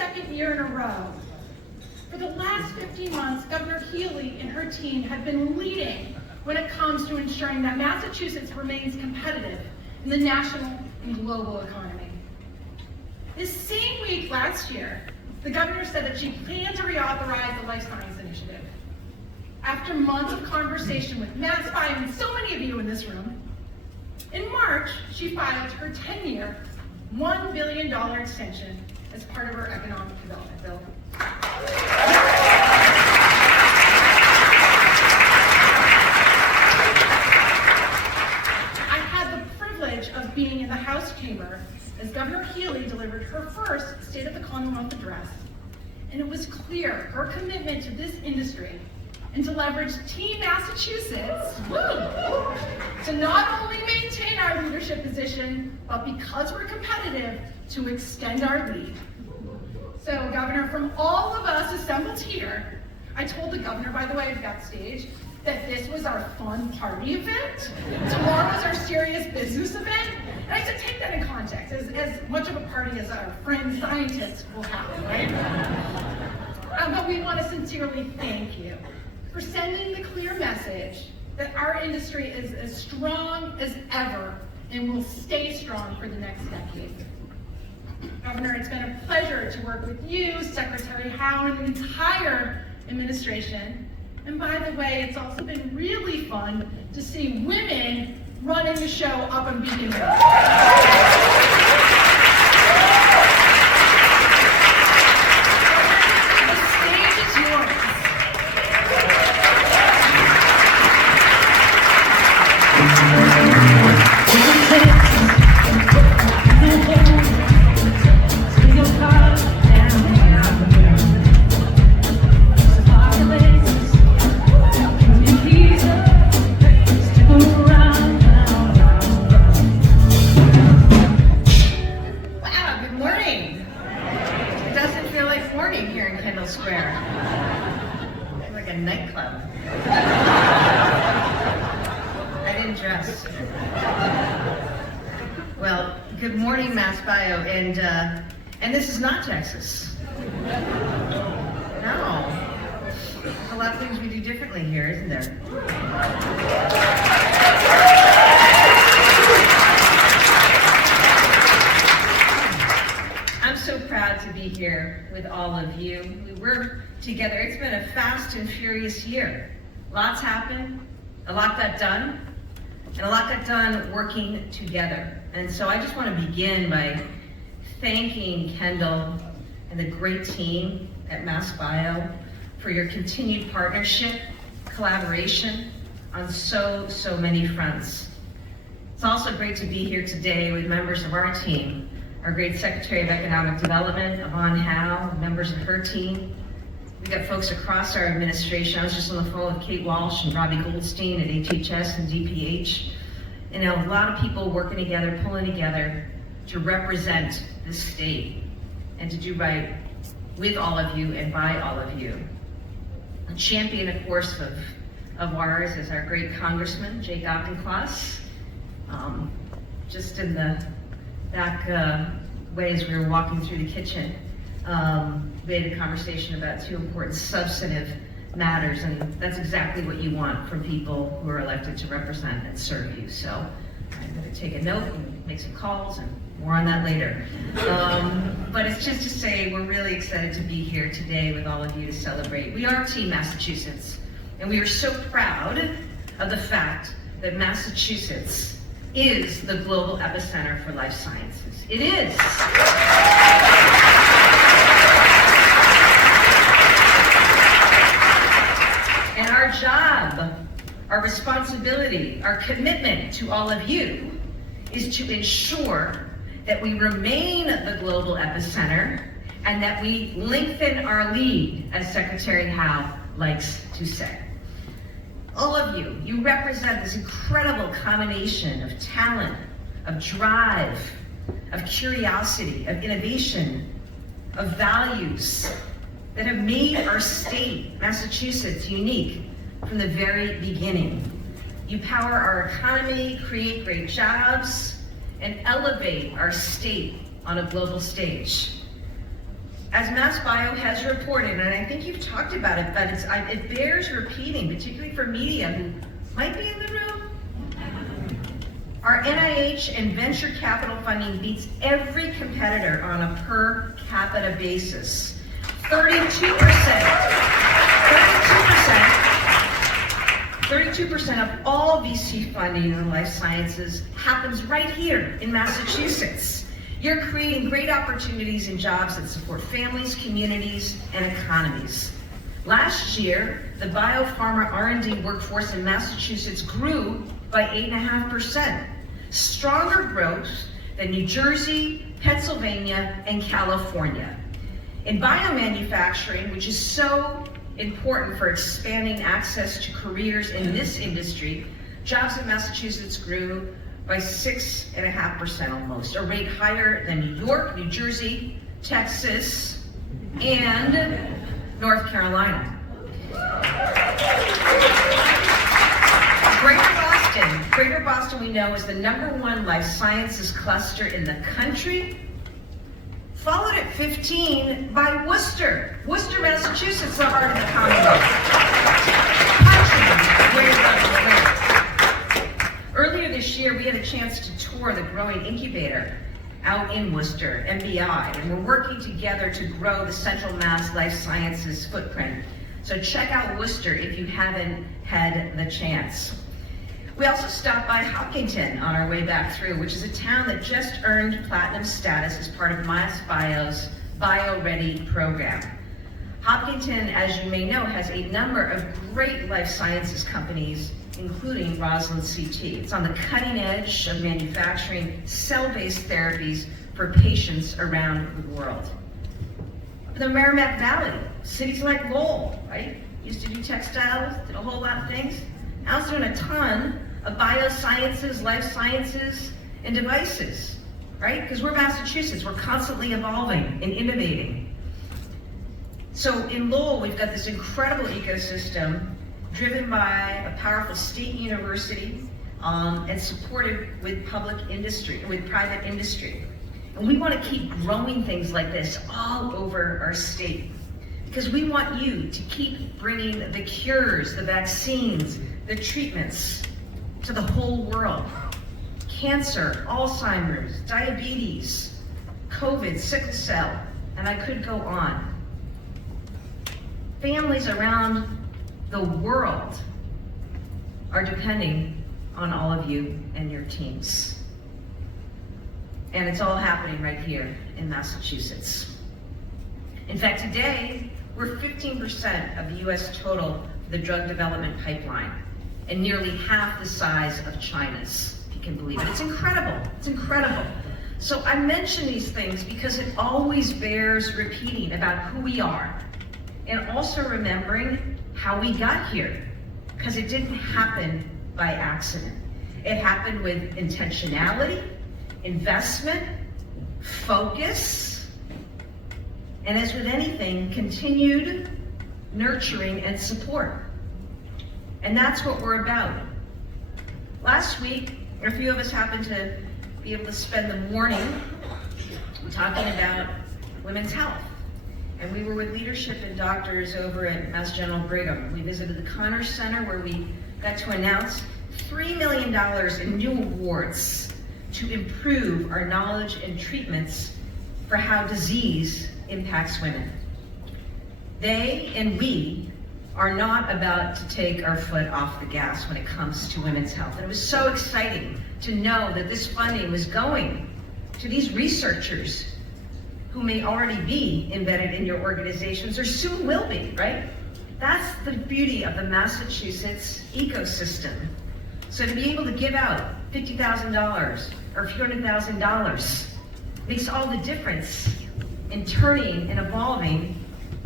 second year in a row. For the last 15 months, Governor Healey and her team have been leading when it comes to ensuring that Massachusetts remains competitive in the national and global economy. This same week last year, the governor said that she planned to reauthorize the Life Science Initiative. After months of conversation with MassBio and so many of you in this room, in March, she filed her 10-year, $1 billion extension as part of her economic development bill. I had the privilege of being in the House chamber as Governor Healey delivered her first State of the Commonwealth address, and it was clear her commitment to this industry and to leverage Team Massachusetts to not only maintain our leadership position, but because we're competitive, to extend our lead. So, Governor, from all of us assembled here, I told the governor, by the way, backstage, that this was our fun party event. Tomorrow's our serious business event. And I said, take that in context, as much of a party as our friends scientists will have, right? But we want to sincerely thank you for sending the clear message that our industry is as strong as ever and will stay strong for the next decade. Governor, it's been a pleasure to work with you, Secretary Howe, and the entire administration. And by the way, it's also been really fun to see women running the show up on Beacon Hill. The stage is yours. Well, good morning, MassBio, and this is not Texas. No. There's a lot of things we do differently here, isn't there? I'm so proud to be here with all of you. We work together. It's been a fast and furious year. Lots happened, a lot got done, and a lot got done working together. And so I just want to begin by thanking Kendall and the great team at MassBio for your continued partnership, collaboration on so many fronts. It's also great to be here today with members of our team, our great Secretary of Economic Development, Yvonne Howe, members of her team. We've got folks across our administration. I was just on the phone with Kate Walsh and Robbie Goldstein at HHS and DPH. You know, a lot of people working together, pulling together to represent this state and to do right with all of you and by all of you. A champion, of course, of ours is our great Congressman, Jake Auchincloss. Just in the back way as we were walking through the kitchen, we had a conversation about two important substantive matters, and that's exactly what you want from people who are elected to represent and serve you. So I'm going to take a note and make some calls, and more on that later. But it's just to say we're really excited to be here today with all of you to celebrate. We are Team Massachusetts, and we are so proud of the fact that Massachusetts is the global epicenter for life sciences. It is. And our job, our responsibility, our commitment to all of you is to ensure that we remain the global epicenter and that we lengthen our lead, as Secretary Howe likes to say. All of you, you represent this incredible combination of talent, of drive, of curiosity, of innovation, of values that have made our state, Massachusetts, unique from the very beginning. You power our economy, create great jobs, and elevate our state on a global stage. As MassBio has reported, and I think you've talked about it, but it bears repeating, particularly for media who might be in the room. Our NIH and venture capital funding beats every competitor on a per capita basis. 32% of all VC funding in life sciences happens right here in Massachusetts. You're creating great opportunities and jobs that support families, communities, and economies. Last year, the biopharma R&D workforce in Massachusetts grew by 8.5%. Stronger growth than New Jersey, Pennsylvania, and California. In biomanufacturing, which is so important for expanding access to careers in this industry, jobs in Massachusetts grew by 6.5% almost, a rate higher than New York, New Jersey, Texas, and North Carolina. Greater Boston, we know, is the #1 life sciences cluster in the country, followed at 15 by Worcester. Worcester, Massachusetts, the heart of the Commonwealth. Earlier this year, we had a chance to tour the growing incubator out in Worcester, MBI, and we're working together to grow the Central Mass Life Sciences footprint. So check out Worcester if you haven't had the chance. We also stopped by Hopkinton on our way back through, which is a town that just earned platinum status as part of MassBio's Bio-Ready program. Hopkinton, as you may know, has a number of great life sciences companies, including Roslin CT. It's on the cutting edge of manufacturing cell-based therapies for patients around the world. The Merrimack Valley, cities like Lowell, right? Used to do textiles, did a whole lot of things. Now it's doing a ton of biosciences, life sciences, and devices, right? Because we're Massachusetts, we're constantly evolving and innovating. So in Lowell, we've got this incredible ecosystem driven by a powerful state university and supported with public industry, with private industry. And we want to keep growing things like this all over our state because we want you to keep bringing the cures, the vaccines, the treatments to the whole world. Cancer, Alzheimer's, diabetes, COVID, sickle cell, and I could go on. Families around the world are depending on all of you and your teams. And it's all happening right here in Massachusetts. In fact, today, we're 15% of the US total for the drug development pipeline, and nearly half the size of China's, if you can believe it. It's incredible, it's incredible. So I mention these things because it always bears repeating about who we are, and also remembering how we got here, because it didn't happen by accident. It happened with intentionality, investment, focus, and as with anything, continued nurturing and support. And that's what we're about. Last week, a few of us happened to be able to spend the morning talking about women's health. And we were with leadership and doctors over at Mass General Brigham. We visited the Connors Center where we got to announce $3 million in new awards to improve our knowledge and treatments for how disease impacts women. They and we are not about to take our foot off the gas when it comes to women's health. And it was so exciting to know that this funding was going to these researchers who may already be embedded in your organizations or soon will be, right? That's the beauty of the Massachusetts ecosystem. So to be able to give out $50,000 or $200,000 makes all the difference in turning and evolving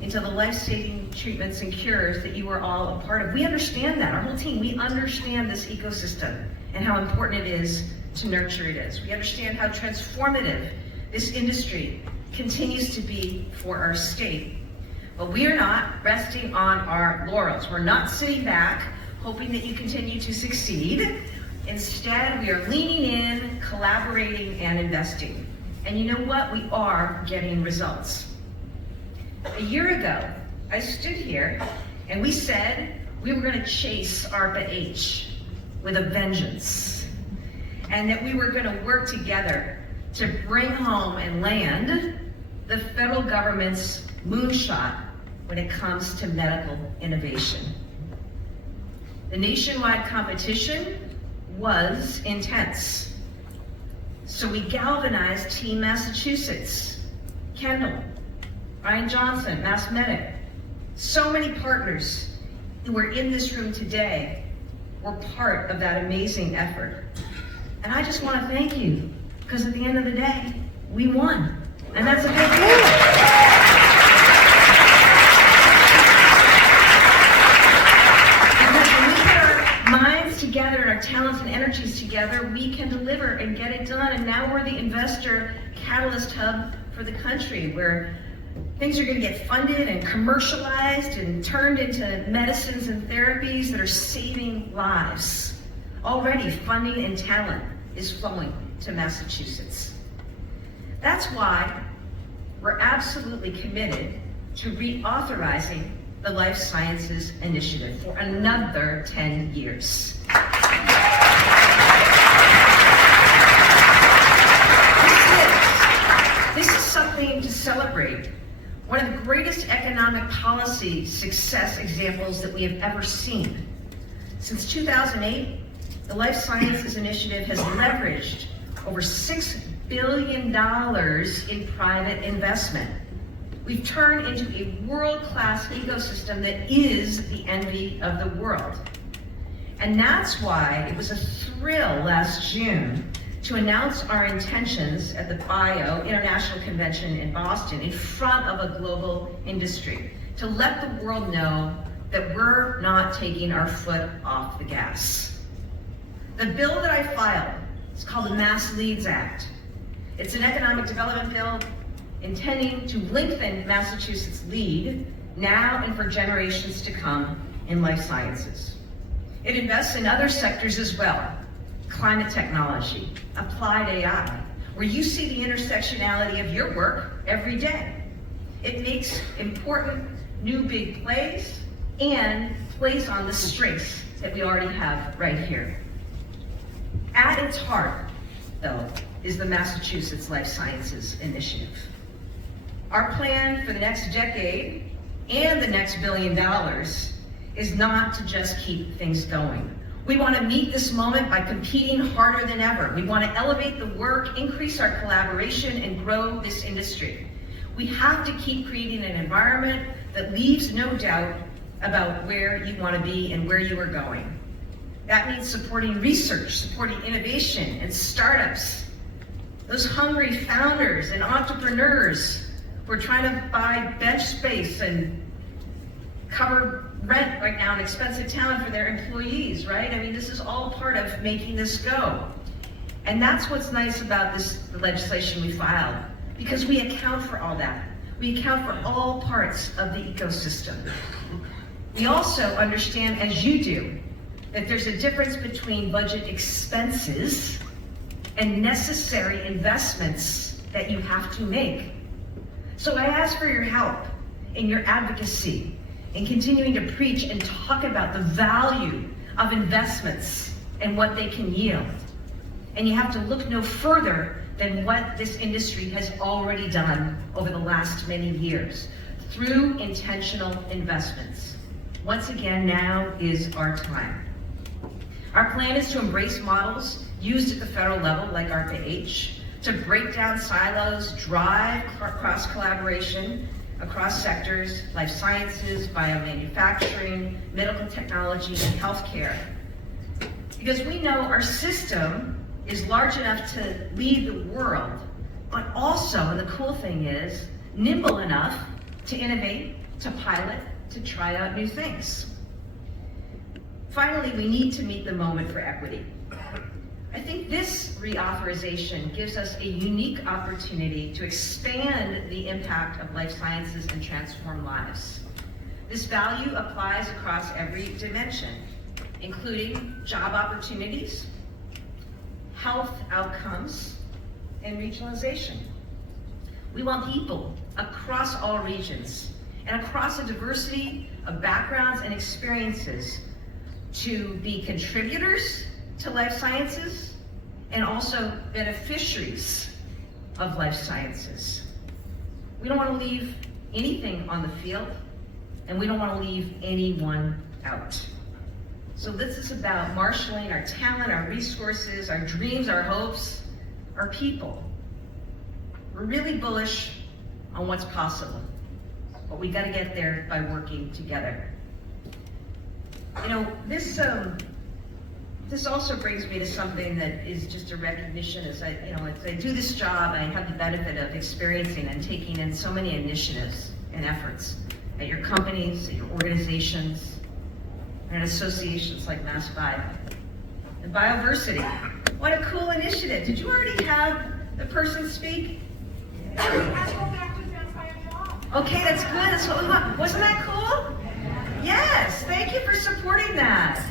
into the life-saving treatments and cures that you are all a part of. We understand that, our whole team, we understand this ecosystem and how important it is to nurture it is. We understand how transformative this industry continues to be for our state. But we are not resting on our laurels. We're not sitting back hoping that you continue to succeed. Instead, we are leaning in, collaborating, and investing. And you know what? We are getting results. A year ago, I stood here and we said we were going to chase ARPA-H with a vengeance, and that we were going to work together to bring home and land the federal government's moonshot when it comes to medical innovation. The nationwide competition was intense. So we galvanized Team Massachusetts, Kendall, Ryan Johnson, MassMedic. So many partners who are in this room today were part of that amazing effort. And I just want to thank you, because at the end of the day, we won. And that's a big deal. Because when we put our minds together, our talents and energies together, we can deliver and get it done. And now we're the investor catalyst hub for the country, where things are going to get funded and commercialized and turned into medicines and therapies that are saving lives. Already, funding and talent is flowing to Massachusetts. That's why we're absolutely committed to reauthorizing the Life Sciences Initiative for another 10 years. This is something to celebrate. One of the greatest economic policy success examples that we have ever seen. Since 2008, the Life Sciences Initiative has leveraged over $6 billion in private investment. We've turned into a world-class ecosystem that is the envy of the world. And that's why it was a thrill last June to announce our intentions at the BIO International Convention in Boston in front of a global industry, to let the world know that we're not taking our foot off the gas. The bill that I filed is called the MassLeads Act. It's an economic development bill intending to lengthen Massachusetts' lead now and for generations to come in life sciences. It invests in other sectors as well: climate technology, applied AI, where you see the intersectionality of your work every day. It makes important new big plays and plays on the strengths that we already have right here. At its heart, though, is the Massachusetts Life Sciences Initiative. Our plan for the next decade and the next $1 billion is not to just keep things going. We want to meet this moment by competing harder than ever. We want to elevate the work, increase our collaboration, and grow this industry. We have to keep creating an environment that leaves no doubt about where you want to be and where you are going. That means supporting research, supporting innovation and startups. Those hungry founders and entrepreneurs who are trying to buy bench space and cover rent right now and expensive talent for their employees, right? I mean, this is all part of making this go. And that's what's nice about the legislation we filed, because we account for all that. We account for all parts of the ecosystem. We also understand, as you do, that there's a difference between budget expenses and necessary investments that you have to make. So I ask for your help in your advocacy in continuing to preach and talk about the value of investments and what they can yield. And you have to look no further than what this industry has already done over the last many years through intentional investments. Once again, now is our time. Our plan is to embrace models used at the federal level, like ARPA-H, to break down silos, drive cross-collaboration across sectors, life sciences, biomanufacturing, medical technology, and healthcare. Because we know our system is large enough to lead the world, but also, and the cool thing is, nimble enough to innovate, to pilot, to try out new things. Finally, we need to meet the moment for equity. I think this reauthorization gives us a unique opportunity to expand the impact of life sciences and transform lives. This value applies across every dimension, including job opportunities, health outcomes, and regionalization. We want people across all regions and across a diversity of backgrounds and experiences to be contributors to life sciences and also beneficiaries of life sciences. We don't want to leave anything on the field, and we don't want to leave anyone out. So this is about marshaling our talent, our resources, our dreams, our hopes, our people. We're really bullish on what's possible, but we got to get there by working together. You know, this also brings me to something that is just a recognition. As I do this job, I have the benefit of experiencing and taking in so many initiatives and efforts at your companies, at your organizations, and associations like MassBio. And Bioversity, what a cool initiative. Did you already have the person speak? Okay, that's good, that's what we want. Wasn't that cool? Yes, thank you for supporting that.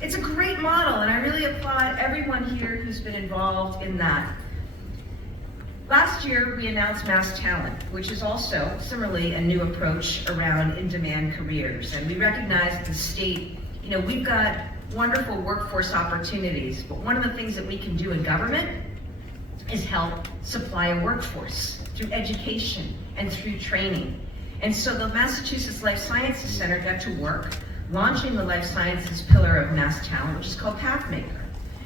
It's a great model, and I really applaud everyone here who's been involved in that. Last year, we announced Mass Talent, which is also similarly a new approach around in-demand careers. And we recognize at the state, we've got wonderful workforce opportunities, but one of the things that we can do in government is help supply a workforce through education and through training. And so the Massachusetts Life Sciences Center got to work launching the life sciences pillar of Mass Talent, which is called Pathmaker.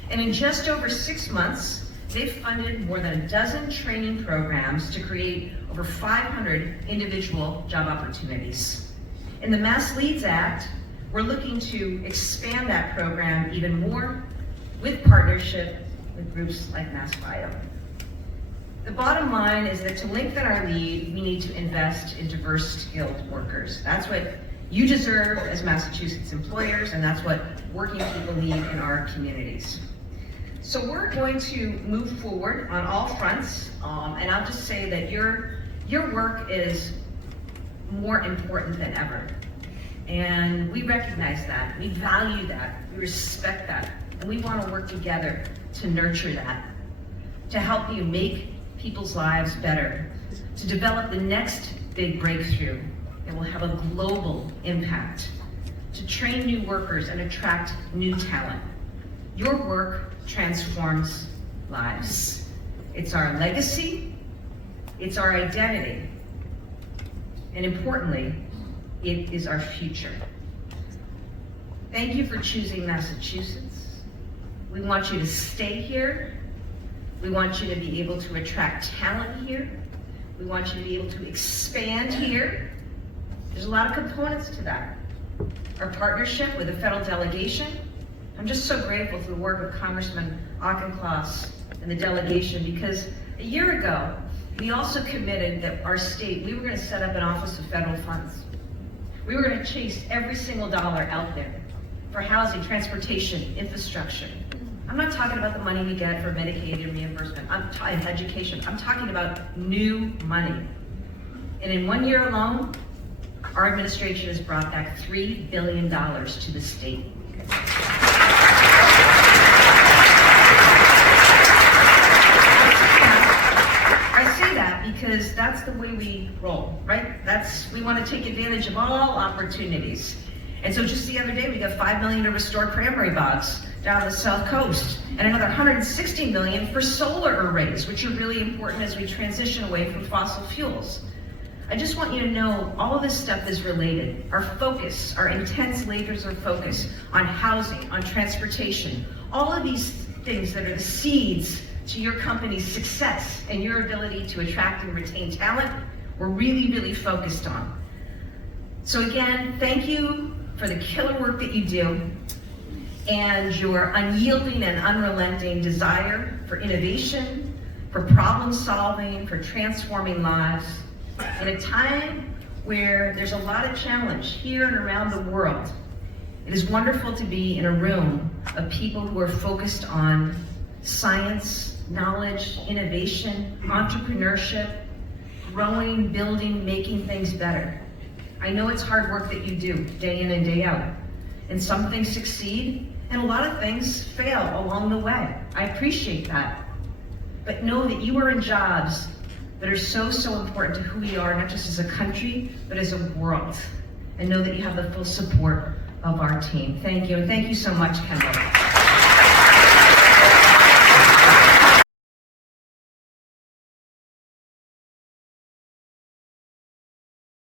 And in just over 6 months, they've funded more than a dozen training programs to create over 500 individual job opportunities. In the Mass Leads Act, we're looking to expand that program even more with partnership with groups like MassBio. The bottom line is that to lengthen our lead, we need to invest in diverse, skilled workers. That's what you deserve as Massachusetts employers, and that's what working people need in our communities. So we're going to move forward on all fronts, and I'll just say that your work is more important than ever. And we recognize that, we value that, we respect that, and we want to work together to nurture that, to help you make people's lives better, to develop the next big breakthrough that will have a global impact, to train new workers and attract new talent. Your work transforms lives. It's our legacy, it's our identity, and importantly, it is our future. Thank you for choosing Massachusetts. We want you to stay here. We want you to be able to attract talent here. We want you to be able to expand here. There's a lot of components to that. Our partnership with the federal delegation. I'm just so grateful for the work of Congressman Auchincloss and the delegation, because a year ago, we also committed that our state, we were going to set up an Office of Federal Funds. We were going to chase every single dollar out there for housing, transportation, infrastructure. I'm not talking about the money we get for Medicaid and reimbursement, and education. I'm talking about new money. And in 1 year alone, our administration has brought back $3 billion to the state. I say that because that's the way we roll, right? We want to take advantage of all opportunities. And so just the other day, we got $5 million to restore cranberry bogs down the South Coast, and another $160 million for solar arrays, which are really important as we transition away from fossil fuels. I just want you to know all of this stuff is related. Our focus, our intense laser focus on housing, on transportation, all of these things that are the seeds to your company's success and your ability to attract and retain talent, we're really, really focused on. So again, thank you for the killer work that you do and your unyielding and unrelenting desire for innovation, for problem solving, for transforming lives. In a time where there's a lot of challenge here and around the world, it is wonderful to be in a room of people who are focused on science, knowledge, innovation, entrepreneurship, growing, building, making things better. I know it's hard work that you do day in and day out, and some things succeed and a lot of things fail along the way. I appreciate that. But know that you are in jobs that are so, so important to who we are, not just as a country, but as a world. And know that you have the full support of our team. Thank you, and thank you so much, Kendall.